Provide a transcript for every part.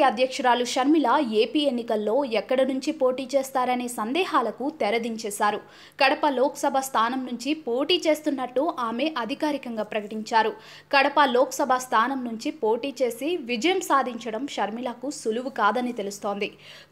PCC అధ్యక్షురాలు Sharmila AP ఎన్నికల్లో ఎక్కడి నుంచి పోటీ చేస్తారనే సందేహాలకు తెరదించేశారు. కడప లోక్సభ స్థానం నుంచి పోటీ చేస్తున్నట్టు ఆమె అధికారికంగా ప్రకటించారు. కడప లోక్సభ స్థానం నుంచి పోటీ చేసి విజయం సాధించడం షర్మిలకు సులువు కాదని తెలుస్తోంది.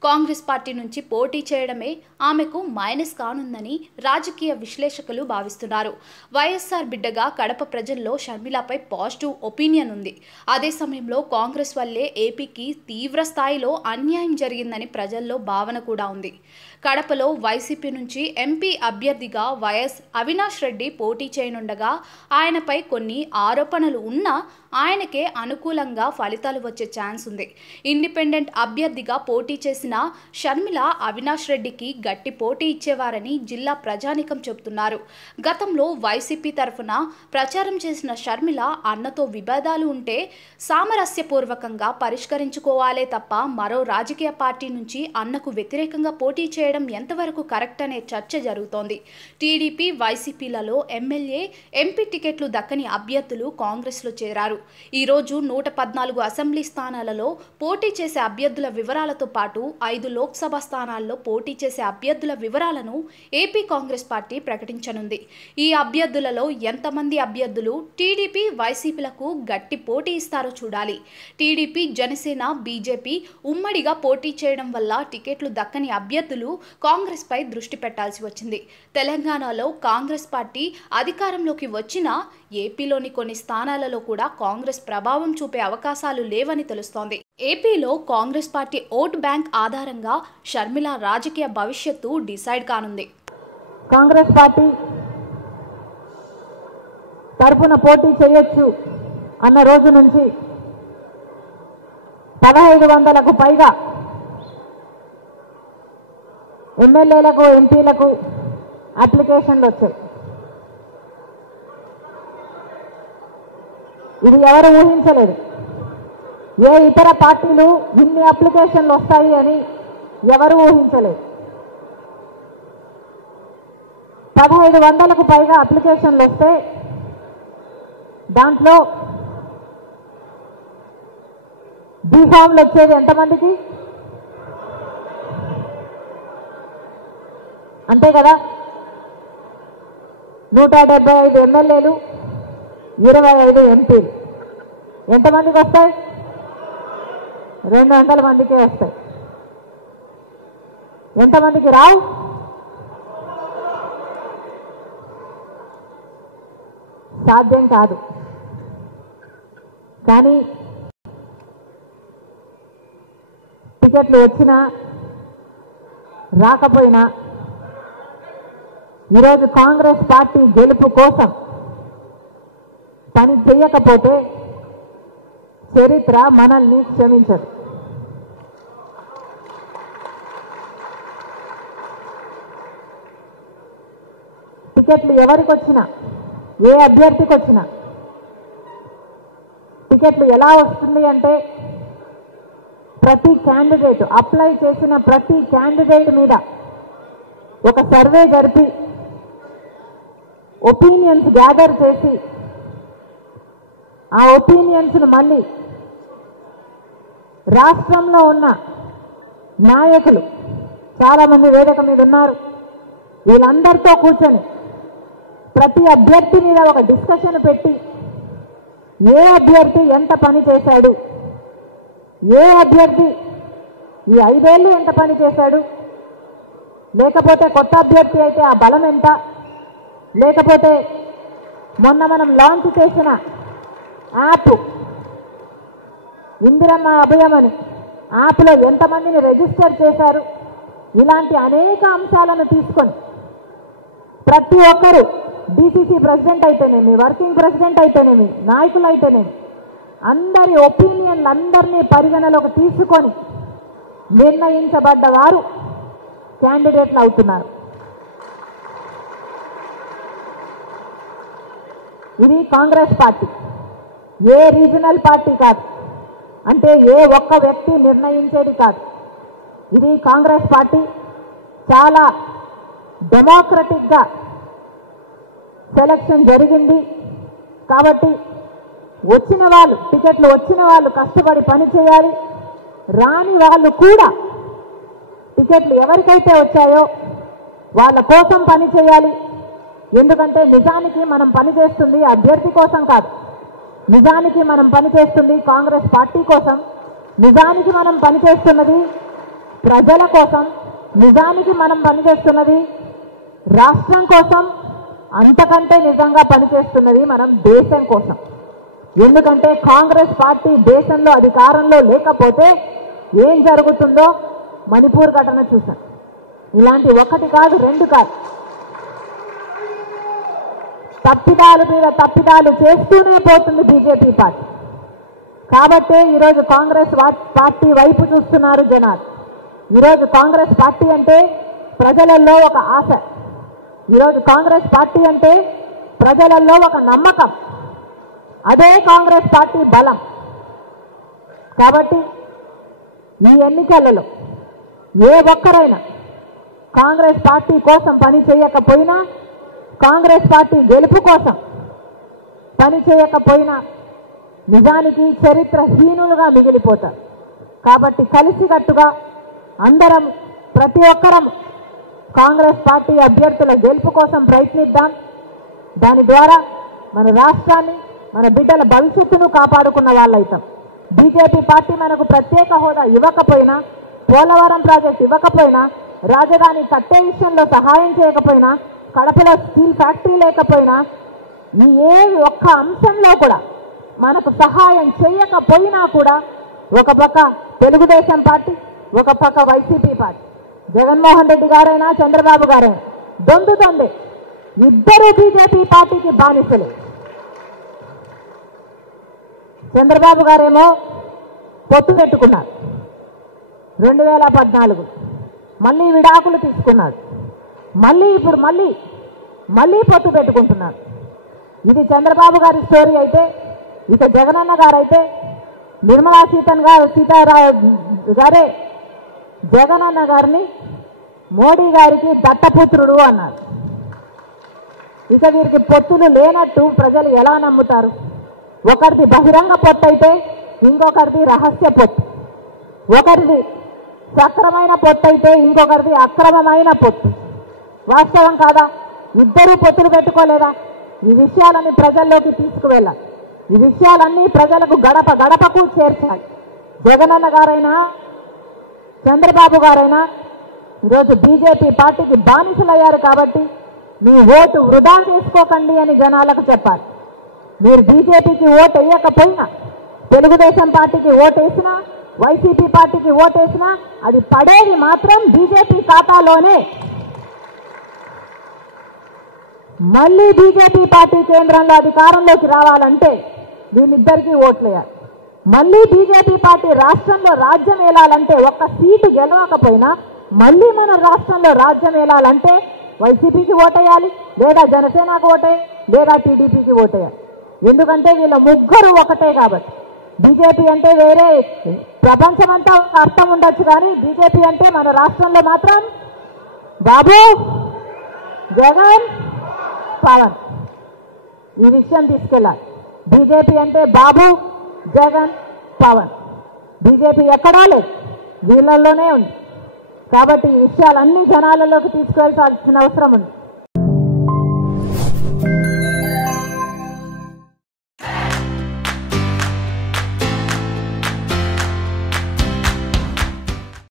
కాంగ్రెస్ పార్టీ నుంచి పోటీ చేయడమే ఆమెకు మైనస్ కానుందని రాజకీయ విశ్లేషకులు భావిస్తున్నారు. వైఎస్ఆర్ బిడ్డగా కడప ప్రజల్లో షర్మిలపై పాజిటివ్ ఒపీనియన్ ఉంది. అదే సమయంలో కాంగ్రెస్ వల్లే ఏపీకి తీవ్ర స్థాయిలో అన్యాయం జరిగిందని ప్రజల్లో భావన కూడా ఉంది. కడపలో వైసీపీ నుంచి ఎంపీ అభ్యర్థిగా వైఎస్ అవినాష్ రెడ్డి పోటీ చేయనుండగా ఆయనపై కొన్ని ఆరోపణలు ఉన్నా ఆయనకే అనుకూలంగా ఫలితాలు వచ్చే ఛాన్స్ ఉంది. ఇండిపెండెంట్ అభ్యర్థిగా పోటీ చేసిన షర్మిల అవినాష్ రెడ్డికి గట్టి పోటీ ఇచ్చేవారని జిల్లా ప్రజానికం చెబుతున్నారు. గతంలో వైసీపీ తరఫున ప్రచారం చేసిన షర్మిల అన్నతో విభేదాలు ఉంటే సామరస్యపూర్వకంగా పరిష్కరించుకోవాలే తప్ప మరో రాజకీయ పార్టీ నుంచి అన్నకు వ్యతిరేకంగా పోటీ చేయడం ఎంతవరకు కరెక్ట్ అనే చర్చ జరుగుతోంది. టీడీపీ వైసీపీలలో ఎమ్మెల్యే ఎంపీ టికెట్లు దక్కని అభ్యర్థులు కాంగ్రెస్లో చేరారు. ఈరోజు 114 అసెంబ్లీ స్థానాలలో పోటీ చేసే అభ్యర్థుల వివరాలతో పాటు 5 లోక్సభ స్థానాల్లో పోటీ చేసే అభ్యర్థుల వివరాలను ఏపీ కాంగ్రెస్ పార్టీ ప్రకటించనుంది. ఈ అభ్యర్థులలో ఎంతమంది అభ్యర్థులు టీడీపీ వైసీపీలకు గట్టి పోటీ ఇస్తారో చూడాలి. టీడీపీ జనసేన బీజేపీ ఉమ్మడిగా పోటీ చేయడం వల్ల టికెట్లు దక్కని అభ్యర్థులు కాంగ్రెస్ పై దృష్టి పెట్టాల్సి వచ్చింది. తెలంగాణలో కాంగ్రెస్ పార్టీ అధికారంలోకి వచ్చినా ఏపీలోని కొన్ని స్థానాలలో కూడా కాంగ్రెస్ ప్రభావం చూపే అవకాశాలు లేవని తెలుస్తోంది. ఏపీలో కాంగ్రెస్ పార్టీ ఓట్ బ్యాంక్ ఆధారంగా షర్మిల రాజకీయ భవిష్యత్తు డిసైడ్ కానుంది. కాంగ్రెస్ పార్టీ తరపున పోటీ చేయొచ్చు అన్న రోజు నుంచి 1500కు పైగా ఎమ్మెల్యేలకు ఎంపీలకు అప్లికేషన్లు వచ్చాయి. ఇది ఎవరు ఊహించలేదు. ఏ ఇతర పార్టీలు ఇన్ని అప్లికేషన్లు వస్తాయి అని ఎవరు ఊహించలేదు. 1500కు పైగా అప్లికేషన్లు వస్తే దాంట్లో బీఫామ్లు వచ్చేది ఎంతమందికి? అంతే కదా, 175 ఎమ్మెల్యేలు 25 ఎంపీలు ఎంతమందికి వస్తాయి? 200 మందికే వస్తాయి. ఎంతమందికి రావు? సాధ్యం కాదు. కానీ టికెట్లు వచ్చినా రాకపోయినా ఈరోజు కాంగ్రెస్ పార్టీ గెలుపు కోసం పని చేయకపోతే చరిత్ర మనల్ని క్షమించదు. టికెట్లు ఎవరికి వచ్చినా, ఏ అభ్యర్థికి వచ్చినా టికెట్లు ఎలా వస్తుంది అంటే ప్రతి క్యాండిడేట్ అప్లై చేసిన ప్రతి క్యాండిడేట్ మీద ఒక సర్వే జరిపి ఒపీనియన్స్ గ్యాదర్ చేసి ఆ ఒపీనియన్స్ను మళ్ళీ రాష్ట్రంలో ఉన్న నాయకులు చాలామంది వేదిక మీద ఉన్నారు, వీళ్ళందరితో కూర్చొని ప్రతి అభ్యర్థి మీద ఒక డిస్కషన్ పెట్టి ఏ అభ్యర్థి ఎంత పని చేశాడు, ఏ అభ్యర్థి ఈ 5 ఏళ్ళు ఎంత పని చేశాడు, లేకపోతే కొత్త అభ్యర్థి అయితే ఆ బలం ఎంత, లేకపోతే మొన్న మనం లాంచ్ చేసిన యాప్ ఇందిరమ్మ అభయం అని యాప్లో ఎంతమందిని రిజిస్టర్ చేశారు, ఇలాంటి అనేక అంశాలను తీసుకొని ప్రతి ఒక్కరు డీసీసీ ప్రెసిడెంట్ అయితేనేమి, వర్కింగ్ ప్రెసిడెంట్ అయితేనేమి, నాయకులు అయితేనేమి అందరి ఒపీనియన్లు అందరినీ పరిగణలోకి తీసుకొని నిర్ణయించబడ్డ వారు క్యాండిడేట్లు అవుతున్నారు. ఇది కాంగ్రెస్ పార్టీ, ఏ రీజనల్ పార్టీ కాదు, అంటే ఏ ఒక్క వ్యక్తి నిర్ణయించేది కాదు. ఇది కాంగ్రెస్ పార్టీ చాలా డెమోక్రటిక్గా సెలక్షన్ జరిగింది. కాబట్టి వచ్చిన వాళ్ళు టికెట్లు వచ్చిన వాళ్ళు కష్టపడి పని చేయాలి, రాని వాళ్ళు కూడా టికెట్లు ఎవరికైతే వచ్చాయో వాళ్ళ కోసం పని చేయాలి. ఎందుకంటే నిజానికి మనం పనిచేస్తుంది అభ్యర్థి కోసం కాదు, నిజానికి మనం పనిచేస్తుంది కాంగ్రెస్ పార్టీ కోసం, నిజానికి మనం పనిచేస్తున్నది ప్రజల కోసం, నిజానికి మనం పనిచేస్తున్నది రాష్ట్రం కోసం, అంతకంటే నిజంగా పనిచేస్తున్నది మనం దేశం కోసం. ఎందుకంటే కాంగ్రెస్ పార్టీ దేశంలో అధికారంలో లేకపోతే ఏం జరుగుతుందో మణిపూర్ ఘటన చూసాం. ఇలాంటి ఒకటి కాదు రెండు కాదు, తప్పిదాలు మీద తప్పిదాలు చేస్తూనే పోతుంది బీజేపీ పార్టీ. కాబట్టే ఈరోజు కాంగ్రెస్ పార్టీ వైపు చూస్తున్నారు జనాలు. ఈరోజు కాంగ్రెస్ పార్టీ అంటే ప్రజలలో ఒక ఆశ, ఈరోజు కాంగ్రెస్ పార్టీ అంటే ప్రజలలో ఒక నమ్మకం, అదే కాంగ్రెస్ పార్టీ బలం. కాబట్టి ఈ ఎన్నికలలో ఏ ఒక్కరైనా కాంగ్రెస్ పార్టీ కోసం పని చేయకపోయినా, కాంగ్రెస్ పార్టీ గెలుపు కోసం పని చేయకపోయినా నిజానికి చరిత్రహీనులుగా మిగిలిపోతారు. కాబట్టి కలిసికట్టుగా అందరం ప్రతి ఒక్కరం కాంగ్రెస్ పార్టీ అభ్యర్థుల గెలుపు కోసం ప్రయత్నిద్దాం. దాని ద్వారా మన రాష్ట్రాన్ని, మన బిడ్డల భవిష్యత్తును కాపాడుకున్న వాళ్ళైతాం. బీజేపీ పార్టీ మనకు ప్రత్యేక హోదా ఇవ్వకపోయినా, పోలవరం ప్రాజెక్ట్ ఇవ్వకపోయినా, రాజధాని కట్టే విషయంలో సహాయం చేయకపోయినా, కడపలో స్టీల్ ఫ్యాక్టరీ లేకపోయినా, ఈ ఏ ఒక్క అంశంలో కూడా మనకు సహాయం చేయకపోయినా కూడా ఒక పక్క తెలుగుదేశం పార్టీ, ఒక పక్క వైసీపీ పార్టీ, జగన్మోహన్ రెడ్డి గారైనా చంద్రబాబు గారైనా దొందుతోంది. ఇద్దరు బీజేపీ పార్టీకి బానిసలు. చంద్రబాబు గారేమో పొత్తు పెట్టుకున్నారు 2014, మళ్ళీ విడాకులు తీసుకున్నాడు, మళ్ళీ ఇప్పుడు మళ్ళీ పొత్తు పెట్టుకుంటున్నాడు. ఇది చంద్రబాబు గారి స్టోరీ అయితే, ఇక జగనన్న గారైతే నిర్మలా సీతారావు గారే జగనన్న గారిని మోడీ గారికి దత్తపుత్రుడు అన్నారు. ఇక వీరికి పొత్తులు లేనట్టు ప్రజలు ఎలా నమ్ముతారు? ఒకరిది బహిరంగ పొత్తు అయితే ఇంకొకరిది రహస్య పొత్తు, ఒకరిది సక్రమైన పొత్తు అయితే ఇంకొకరిది అక్రమమైన పొత్తు. వాస్తవం కాదా? ఇద్దరూ పొత్తులు పెట్టుకోలేదా? ఈ విషయాలన్నీ ప్రజల్లోకి తీసుకువెళ్ళాలి. ఈ విషయాలన్నీ ప్రజలకు గడప గడపకు చేర్చాలి. జగనన్న గారైనా చంద్రబాబు గారైనా ఈరోజు బీజేపీ పార్టీకి బానిసలయ్యారు. కాబట్టి మీ ఓటు వృధా చేసుకోకండి అని జనాలకు చెప్పాలి. మీరు బీజేపీకి ఓటు వేయకపోయినా, తెలుగుదేశం పార్టీకి ఓటేసినా, వైసీపీ పార్టీకి ఓటేసినా అది పడేది మాత్రం బీజేపీ ఖాతాలోనే. మళ్ళీ బీజేపీ పార్టీ కేంద్రంలో అధికారంలోకి రావాలంటే వీళ్ళిద్దరికీ ఓట్లేయాలి. మళ్ళీ బీజేపీ పార్టీ రాష్ట్రంలో రాజ్యం ఏలాలంటే, ఒక్క సీటు గెలవకపోయినా మళ్ళీ మన రాష్ట్రంలో రాజ్యం ఏలాలంటే వైసీపీకి ఓటేయాలి, లేదా జనసేనకు ఓటేయాలి, లేదా టీడీపీకి ఓటేయాలి. ఎందుకంటే వీళ్ళ ముగ్గురు ఒకటే కాబట్టి. బీజేపీ అంటే వేరే ప్రపంచమంతా అర్థం ఉండొచ్చు, కానీ బీజేపీ అంటే మన రాష్ట్రంలో మాత్రం బాబు, జగన్, పవన్. ఈ విషయం తీసుకెళ్ళాలి. బీజేపీ అంటే బాబు, జగన్, పవన్. బీజేపీ ఎక్కడా లేదు, వీళ్ళల్లోనే ఉంది. కాబట్టి ఈ విషయాలన్నీ జనాలలోకి తీసుకెళ్లాల్సిన అవసరం ఉంది.